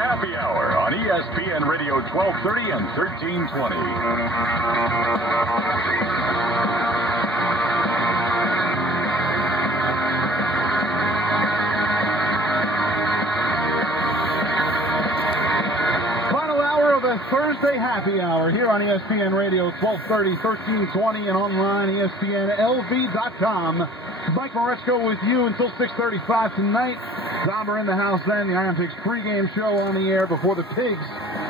Happy Hour on ESPN Radio 1230 and 1320. Thursday Happy Hour here on ESPN Radio 1230, 1320, and online ESPNLV.com. Mike Marechko with you until 6:35 tonight. Domber in the house then. The Iron Pigs pregame show on the air before the Pigs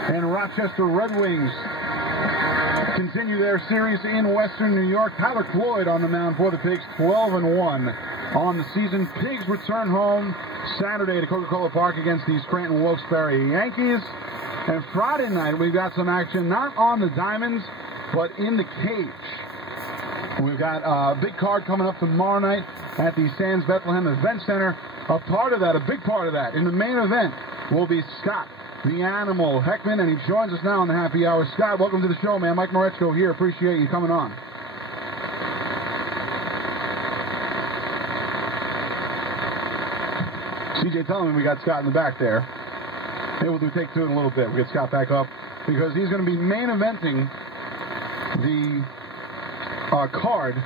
and Rochester Red Wings continue their series in Western New York. Tyler Floyd on the mound for the Pigs, 12-1 on the season. Pigs return home Saturday to Coca-Cola Park against the Scranton Wilkes-Barre Yankees. And Friday night, we've got some action not on the diamonds, but in the cage. We've got a big card coming up tomorrow night at the Sands Bethlehem Event Center. A big part of that, in the main event, will be Scott, the Animal Heckman, and he joins us now on the Happy Hour. Scott, welcome to the show, man. Mike Marechko here. Appreciate you coming on. CJ telling me we got Scott in the back there. Maybe we'll do take two in a little bit. We'll get Scott back up because he's going to be main eventing the card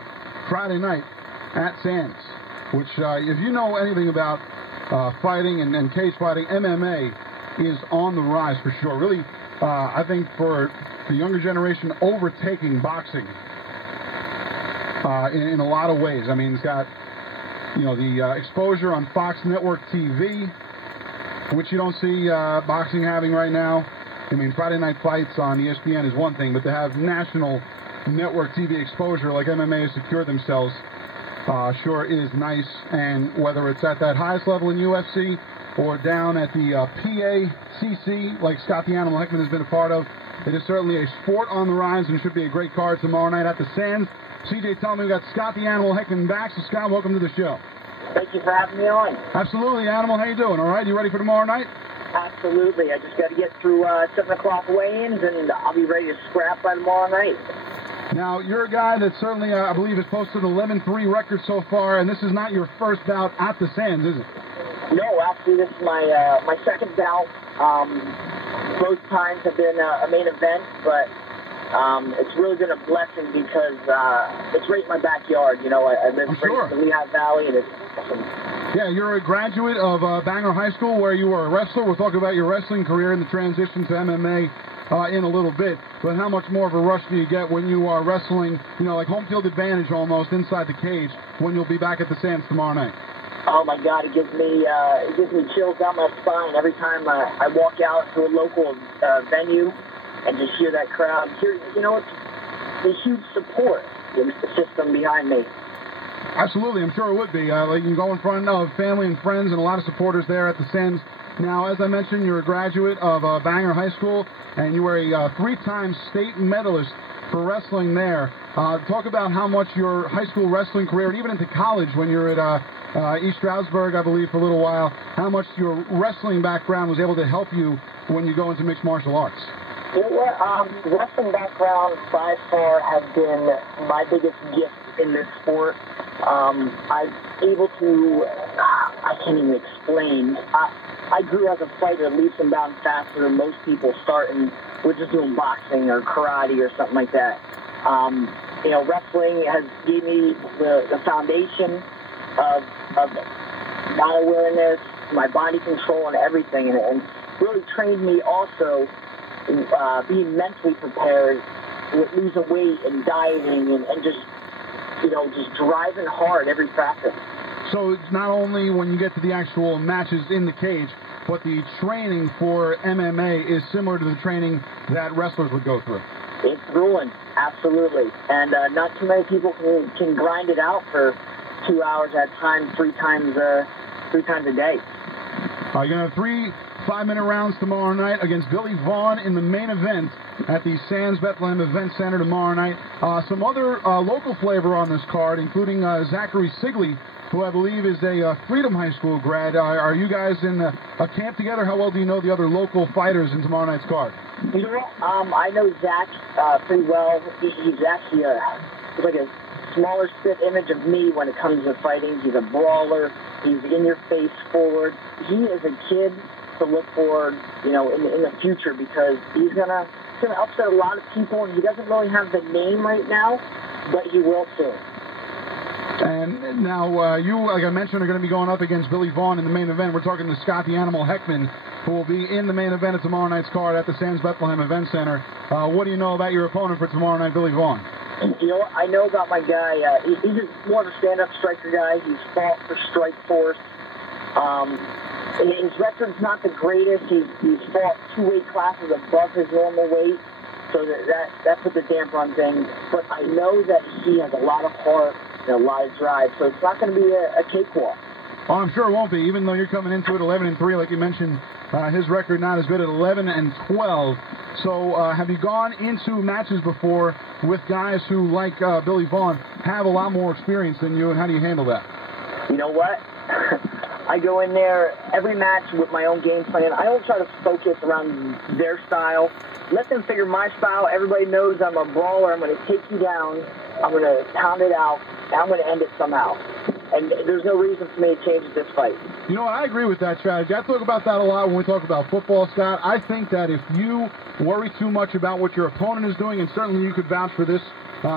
Friday night at Sands, which if you know anything about fighting and cage fighting, MMA is on the rise for sure. Really, I think for the younger generation, overtaking boxing in a lot of ways. I mean, it's got, the exposure on Fox Network TV, which you don't see boxing having right now. I mean, Friday Night Fights on ESPN is one thing, but to have national network TV exposure like MMA has secured themselves sure is nice. And whether it's at that highest level in UFC or down at the PACC, like Scott the Animal Heckman has been a part of, it is certainly a sport on the rise and should be a great card tomorrow night at the Sands. CJ telling me we got Scott the Animal Heckman back. So, Scott, welcome to the show. Thank you for having me on. Absolutely, Animal. How you doing? All right? You ready for tomorrow night? Absolutely. I just got to get through 7 o'clock weigh-ins, and I'll be ready to scrap by tomorrow night. Now, you're a guy that certainly, I believe, has posted an 11-3 record so far, and this is not your first bout at the Sands, is it? No, actually, this is my second bout. Both times have been a main event, but it's really been a blessing because it's right in my backyard. I live right in the Lehigh Valley, and it's awesome. Yeah, you're a graduate of Bangor High School where you were a wrestler. We'll talk about your wrestling career and the transition to MMA in a little bit. But how much more of a rush do you get when you are wrestling, like home field advantage almost inside the cage when you'll be back at the Sands tomorrow night? Oh my God, it gives me chills down my spine every time I walk out to a local venue and just hear that crowd. It's a huge support system behind me. Absolutely, I'm sure it would be. You can go in front of family and friends and a lot of supporters there at the Sands. Now, as I mentioned, you're a graduate of Bangor High School, and you were a three-time state medalist for wrestling there. Talk about how much your high school wrestling career, and even into college when you're at East Stroudsburg, I believe, for a little while, how much your wrestling background was able to help you when you go into mixed martial arts. Wrestling background by far has been my biggest gift in this sport. I'm able to, I can't even explain. I grew as a fighter leaps and bounds faster than most people starting with just doing boxing or karate or something like that. Wrestling has gave me the foundation of my awareness, my body control, and everything, and really trained me also being mentally prepared with losing weight and dieting and just driving hard every practice. So it's not only when you get to the actual matches in the cage, but the training for MMA is similar to the training that wrestlers would go through. It's grueling, absolutely. And not too many people can grind it out for 2 hours at a time, three times a day. You're going to have 3 5-minute rounds tomorrow night against Billy Vaughn in the main event at the Sands Bethlehem Event Center tomorrow night. Some other local flavor on this card, including Zachary Sigley, who I believe is a Freedom High School grad. Are you guys in a camp together? How well do you know the other local fighters in tomorrow night's card? I know Zach pretty well. He's actually like a smaller spit image of me when it comes to fighting. He's a brawler. He's in-your-face forward. He is a kid to look for, in the future, because he's gonna upset a lot of people, and he doesn't really have the name right now, but he will soon. And now you, like I mentioned, are going to be going up against Billy Vaughn in the main event. We're talking to Scott the Animal Heckman, who will be in the main event of tomorrow night's card at the Sands Bethlehem Event Center. What do you know about your opponent for tomorrow night, Billy Vaughn? What I know about my guy, he's more of a stand-up striker guy. He's fought for Strike Force. His record's not the greatest. He's fought 2 weight classes above his normal weight, so that puts a damper on things. But I know that he has a lot of heart and a lot of drive, so it's not going to be a cakewalk. Oh, I'm sure it won't be, even though you're coming into it 11-3, like you mentioned. His record not as good at 11-12. So have you gone into matches before with guys who, like Billy Vaughn, have a lot more experience than you, and how do you handle that? You know what? I go in there every match with my own game plan. I don't try to focus around their style. Let them figure my style. Everybody knows I'm a brawler. I'm going to take you down. I'm going to pound it out. And I'm going to end it somehow. And there's no reason for me to change this fight. You know what? I agree with that strategy. I talk about that a lot when we talk about football, Scott. I think that if you worry too much about what your opponent is doing, and certainly you could vouch for this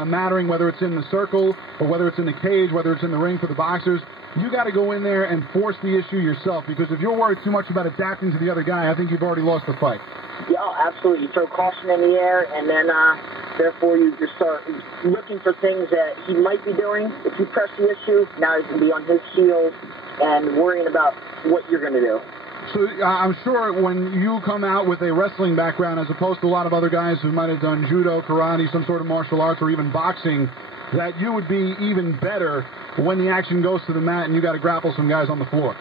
mattering, whether it's in the circle or whether it's in the cage, whether it's in the ring for the boxers, you got to go in there and force the issue yourself, because if you're worried too much about adapting to the other guy, I think you've already lost the fight. Yeah, absolutely. You throw caution in the air, and then therefore you just start looking for things that he might be doing. If you press the issue, now he's going to be on his heels and worrying about what you're going to do. So I'm sure when you come out with a wrestling background, as opposed to a lot of other guys who might have done judo, karate, some sort of martial arts, or even boxing, that you would be even better when the action goes to the mat and you got to grapple some guys on the floor.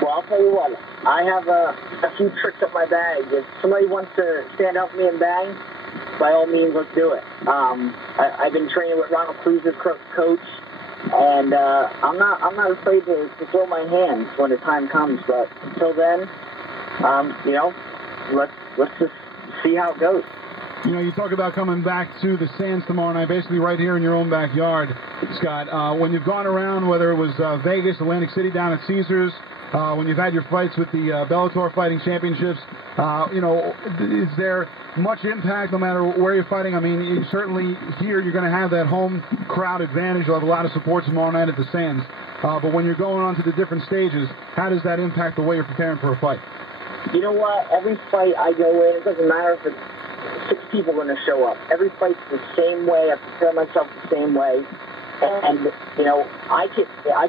Well, I'll tell you what. I have a few tricks up my bag. If somebody wants to stand up me and bang, by all means, let's do it. I've been training with Ronald Cruz's coach, and I'm not afraid to throw my hands when the time comes. But until then, let's just see how it goes. You know, you talk about coming back to the Sands tomorrow night, basically right here in your own backyard, Scott. When you've gone around, whether it was Vegas, Atlantic City, down at Caesars, when you've had your fights with the Bellator Fighting Championships, is there much impact no matter where you're fighting? I mean, certainly here you're going to have that home crowd advantage. You'll have a lot of support tomorrow night at the Sands. But when you're going on to the different stages, how does that impact the way you're preparing for a fight? You know what? Every fight I go in, it doesn't matter if it's 6 people going to show up. Every fight's the same way. I prepare myself the same way. And, I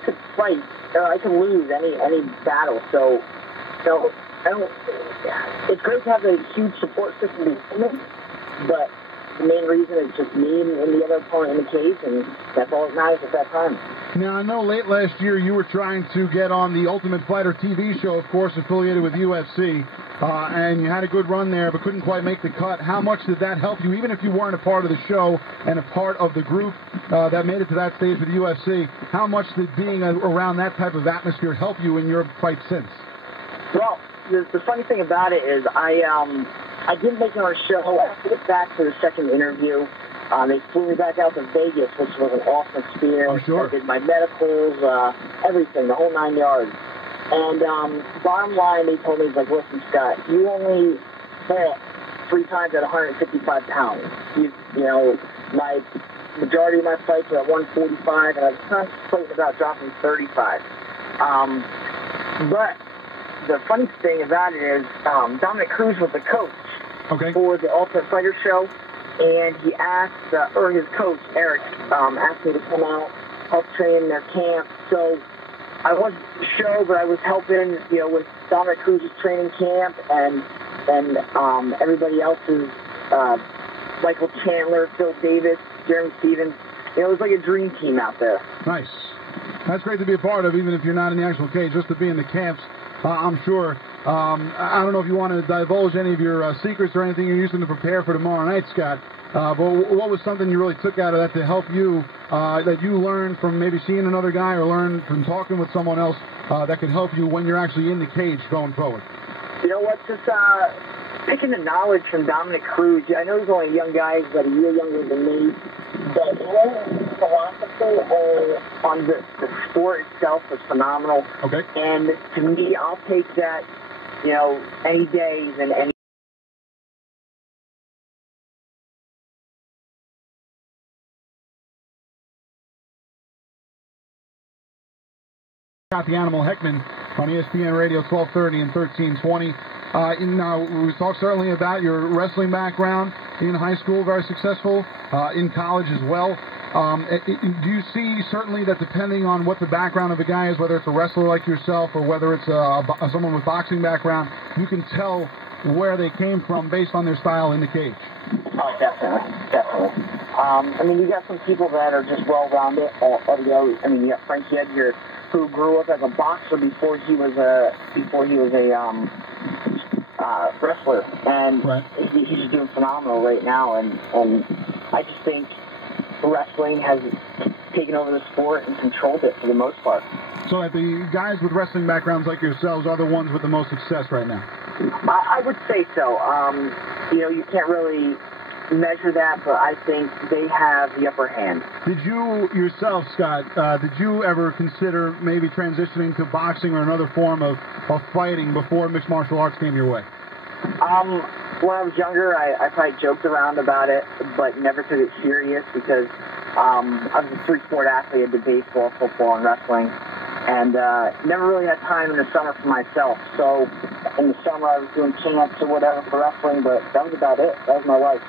could fight, or I can lose any battle. So it's great to have a huge support system behind me, but the main reason is just me and the other opponent in the cage, and that's all that matters at that time. Now, I know late last year you were trying to get on the Ultimate Fighter TV show, of course, affiliated with UFC, and you had a good run there, but couldn't quite make the cut. How much did that help you, even if you weren't a part of the show and a part of the group that made it to that stage with UFC? How much did being around that type of atmosphere help you in your fight since? Well, the funny thing about it is I didn't make it on a show. I get back for the second interview. They flew me back out to Vegas, which was an awesome experience. I'm sure. I did my medicals, everything, the whole 9 yards. And bottom line, they told me, listen, Scott, you only fought 3 times at 155 pounds. My majority of my fights were at 145, and I was contemplating about dropping 35. But the funny thing about it is Dominic Cruz was the coach for the Ultimate Fighter show, and he asked, or his coach, Eric, asked me to come out, help train their camp. So I wasn't at the show, but I was helping, with Dominic Cruz's training camp and everybody else's, Michael Chandler, Phil Davis, Jeremy Stevens. It was like a dream team out there. Nice. That's great to be a part of, even if you're not in the actual cage, just to be in the camps. I'm sure. I don't know if you want to divulge any of your secrets or anything you're using to prepare for tomorrow night, Scott. But what was something you really took out of that to help you, that you learned from maybe seeing another guy or learned from talking with someone else that can help you when you're actually in the cage going forward? You know what? Just picking the knowledge from Dominic Cruz. I know he's only a young guy. He's about a year younger than me. But his philosophy on the sport itself was phenomenal. Okay. And to me, I'll take that any days and any Scott the Animal Heckman on ESPN Radio 1230 and 1320. We talked certainly about your wrestling background in high school, very successful, in college as well. Do you see certainly that depending on what the background of the guy is, whether it's a wrestler like yourself or whether it's someone with boxing background, you can tell where they came from based on their style in the cage? Oh, definitely. You got some people that are just well-rounded. You got Frank Edgar, who grew up as a boxer before he was a wrestler, and right. He's doing phenomenal right now. And I just think wrestling has taken over the sport and controlled it for the most part. So that the guys with wrestling backgrounds like yourselves are the ones with the most success right now? I would say so. You can't really measure that, but I think they have the upper hand. Did you yourself, Scott, did you ever consider maybe transitioning to boxing or another form of fighting before mixed martial arts came your way? When I was younger, I probably joked around about it, but never took it serious because I was a three-sport athlete. I did baseball, football, and wrestling, and never really had time in the summer for myself. So in the summer, I was doing camps or whatever for wrestling, but that was about it. That was my life.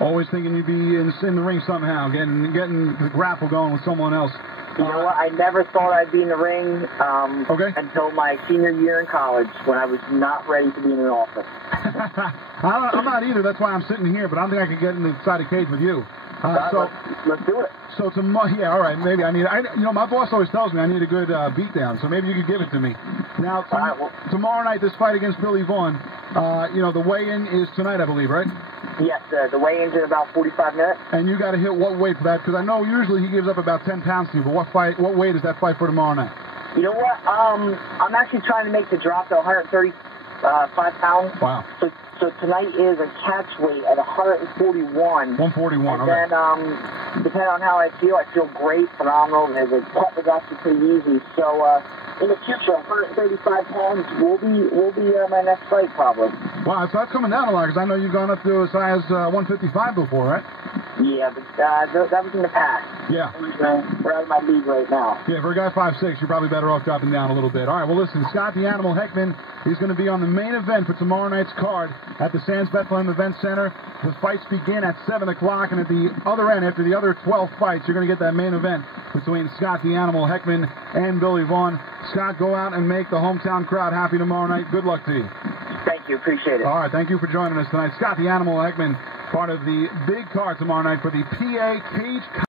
Always thinking you'd be in the ring somehow, getting the grapple going with someone else. You know what? I never thought I'd be in the ring until my senior year in college when I was not ready to be in an office. I'm not either. That's why I'm sitting here, but I don't think I could get inside a cage with you. Let's do it. So tomorrow, yeah, all right, maybe my boss always tells me I need a good beatdown, so maybe you could give it to me. Now, tomorrow night, this fight against Billy Vaughn, the weigh-in is tonight, I believe, right? Yes, the weigh-in's in about 45 minutes. And you got to hit what weight for that? Because I know usually he gives up about 10 pounds to you, but what weight is that fight for tomorrow night? You know what? I'm actually trying to make the drop to 135 pounds. Wow. So tonight is a catch weight at 141. 141, and then, depending on how I feel great, phenomenal. The cut was actually pretty easy. So, in the future, 135 pounds will be my next fight, probably. Wow, so that's coming down a lot, because I know you've gone up to a size 155 before, right? Yeah, but that was in the past. Yeah. We're out of my league right now. Yeah, for a guy 5'6", you're probably better off dropping down a little bit. All right, well, listen, Scott the Animal Heckman is going to be on the main event for tomorrow night's card at the Sands Bethlehem Event Center. The fights begin at 7 o'clock, and at the other end, after the other 12 fights, you're going to get that main event between Scott the Animal Heckman and Billy Vaughn. Scott, go out and make the hometown crowd happy tomorrow night. Good luck to you. Thank you. Appreciate it. All right, thank you for joining us tonight. Scott the Animal Heckman, part of the big card tomorrow night for the PA Cage